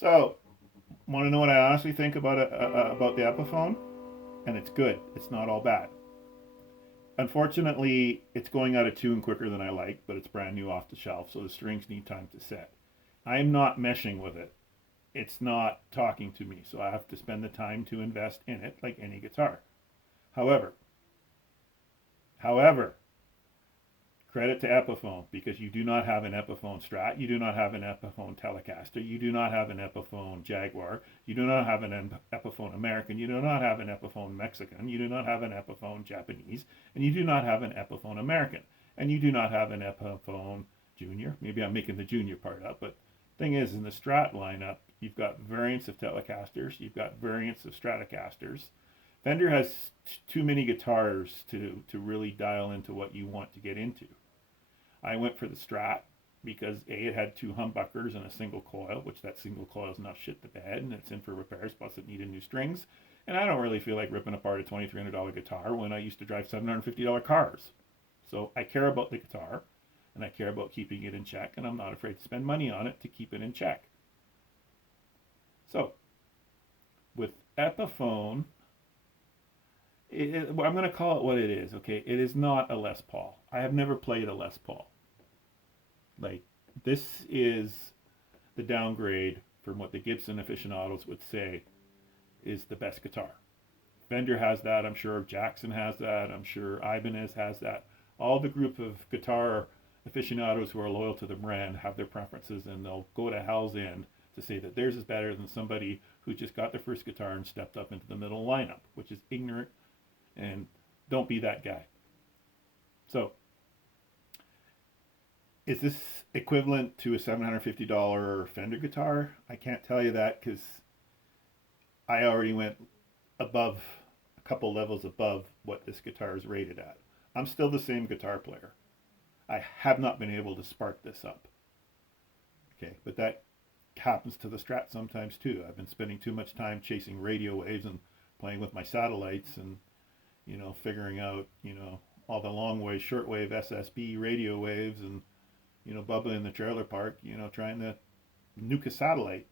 So, want to know what I honestly think about the Epiphone? And it's good. It's not all bad. Unfortunately, it's going out of tune quicker than I like, but it's brand new off the shelf, so the strings need time to set. I'm not meshing with it. It's not talking to me, so I have to spend the time to invest in it like any guitar. However, however, credit to Epiphone because you do not have an Epiphone Strat, you do not have an Epiphone Telecaster, you do not have an Epiphone Jaguar, you do not have an Epiphone American, you do not have an Epiphone Mexican, you do not have an Epiphone Japanese, and you do not have an Epiphone American, and you do not have an Epiphone Junior. Maybe I'm making the Junior part up, but thing is, in the Strat lineup, you've got variants of Telecasters, you've got variants of Stratocasters. Fender has too many guitars to really dial into what you want to get into. I went for the Strat because A, it had two humbuckers and a single coil, which that single coil is not shit the bed, and it's in for repairs, plus it needed new strings. And I don't really feel like ripping apart a $2,300 guitar when I used to drive $750 cars. So I care about the guitar, and I care about keeping it in check, and I'm not afraid to spend money on it to keep it in check. So, with Epiphone, I'm going to call it what it is, okay? It is not a Les Paul. I have never played a Les Paul. Like, this is the downgrade from what the Gibson aficionados would say is the best guitar. Fender has that, I'm sure Jackson has that, I'm sure Ibanez has that. All the group of guitar aficionados who are loyal to the brand have their preferences, and they'll go to hell's end to say that theirs is better than somebody who just got their first guitar and stepped up into the middle lineup, which is ignorant, and don't be that guy. So, is this equivalent to a $750 Fender guitar? I can't tell you that because I already went above a couple levels above what this guitar is rated at. I'm still the same guitar player. I have not been able to spark this up. Okay, but that happens to the Strat sometimes too. I've been spending too much time chasing radio waves and playing with my satellites and, figuring out, all the long wave, short wave SSB radio waves and, Bubba in the trailer park, trying to nuke a satellite.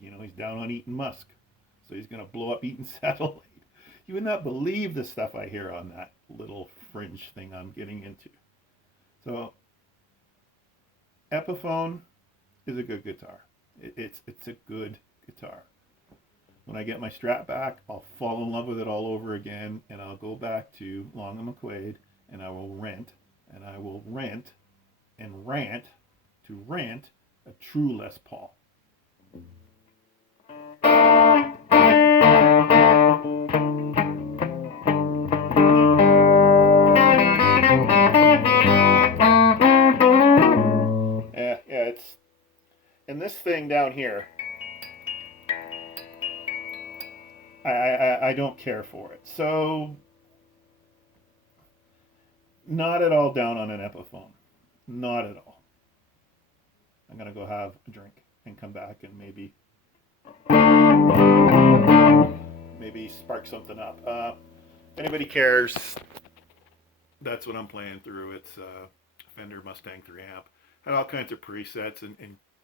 He's down on Eaton Musk. So he's going to blow up Eaton satellite. You would not believe the stuff I hear on that little fringe thing I'm getting into. So Epiphone is a good guitar. It's a good guitar. When I get my Strat back, I'll fall in love with it all over again, and I'll go back to Long and McQuaid, and I will rent, and I will rent, and rant to rent a true Les Paul. Yeah, it's and this thing down here. I don't care for it. So, not at all down on an Epiphone. Not at all. I'm going to go have a drink and come back and maybe spark something up. If anybody cares, that's what I'm playing through. It's a Fender Mustang 3 amp. Had all kinds of presets and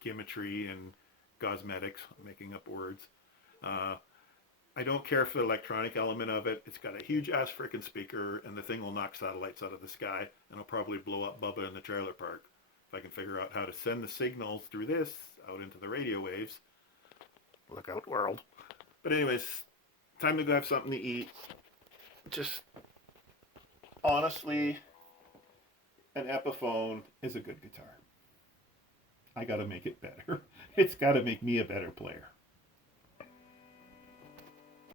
gimmetry and cosmetics, making up words. Uh, I don't care for the electronic element of it. It's got a huge ass freaking speaker, and the thing will knock satellites out of the sky, and it'll probably blow up Bubba in the trailer park. If I can figure out how to send the signals through this out into the radio waves. Look out, world. But anyways, time to go have something to eat. Just honestly, an Epiphone is a good guitar. I gotta make it better. It's gotta make me a better player.